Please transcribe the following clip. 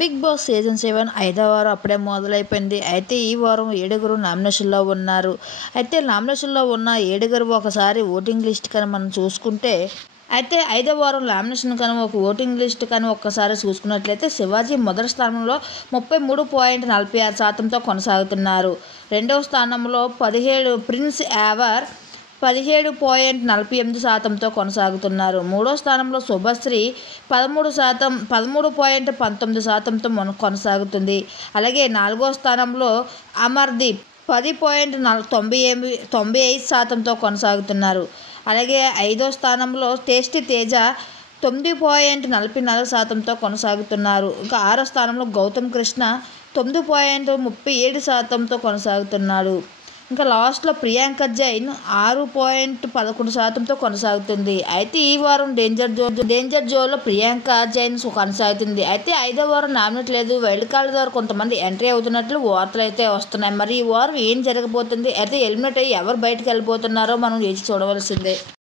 Big boss season 7 ఐదవ వారం అప్పుడే మొదలైపోయింది. అయితే ఈ వారం 7గురు నామినేషన్‌లో ఉన్నారు. అయితే నామినేషన్‌లో ఉన్న 7గురు ఒకసారి ఓటింగ్ లిస్ట్ కానీ మనం చూసుకుంటే, అయితే ఐదవ వారం నామినేషన్ కానీ ఒక ఓటింగ్ లిస్ట్ కానీ ఒక్కసారి చూసుకున్నట్లయితే శివాజీ మొదటి స్థానంలో 33.46%తో కొనసాగుతున్నారు. రెండవ స్థానంలో 17 ప్రిన్స్ యావర్ 17.48%తో కొనసాగుతున్నారు. మూడో స్థానంలో శుభశ్రీ 13.19%తో కొనసాగుతుంది. అలాగే నాలుగో స్థానంలో అమర్దీప్ 10.95%తో కొనసాగుతున్నారు. అలాగే ఐదో స్థానంలో టేస్టీ తేజ 9.44%తో కొనసాగుతున్నారు. ఇంకా ఆరో స్థానంలో గౌతమ్ కృష్ణ 9.37%తో కొనసాగుతున్నాడు. ఇంకా లాస్ట్లో ప్రియాంక జైన్ 6.11%తో కొనసాగుతుంది. అయితే ఈ వారం డేంజర్ జోన్లో ప్రియాంక జైన్ కొనసాగుతుంది. అయితే ఐదో వారం నామినేట్ లేదు, వైల్డ్ కార్డ్ ద్వారా కొంతమంది ఎంట్రీ అవుతున్నట్లు వార్తలు అయితే వస్తున్నాయి. మరి ఈ వారం ఏం జరగబోతుంది, అయితే ఎలిమినేట్ అయ్యి ఎవరు బయటకు వెళ్ళిపోతున్నారో మనం వేచి చూడవలసిందే.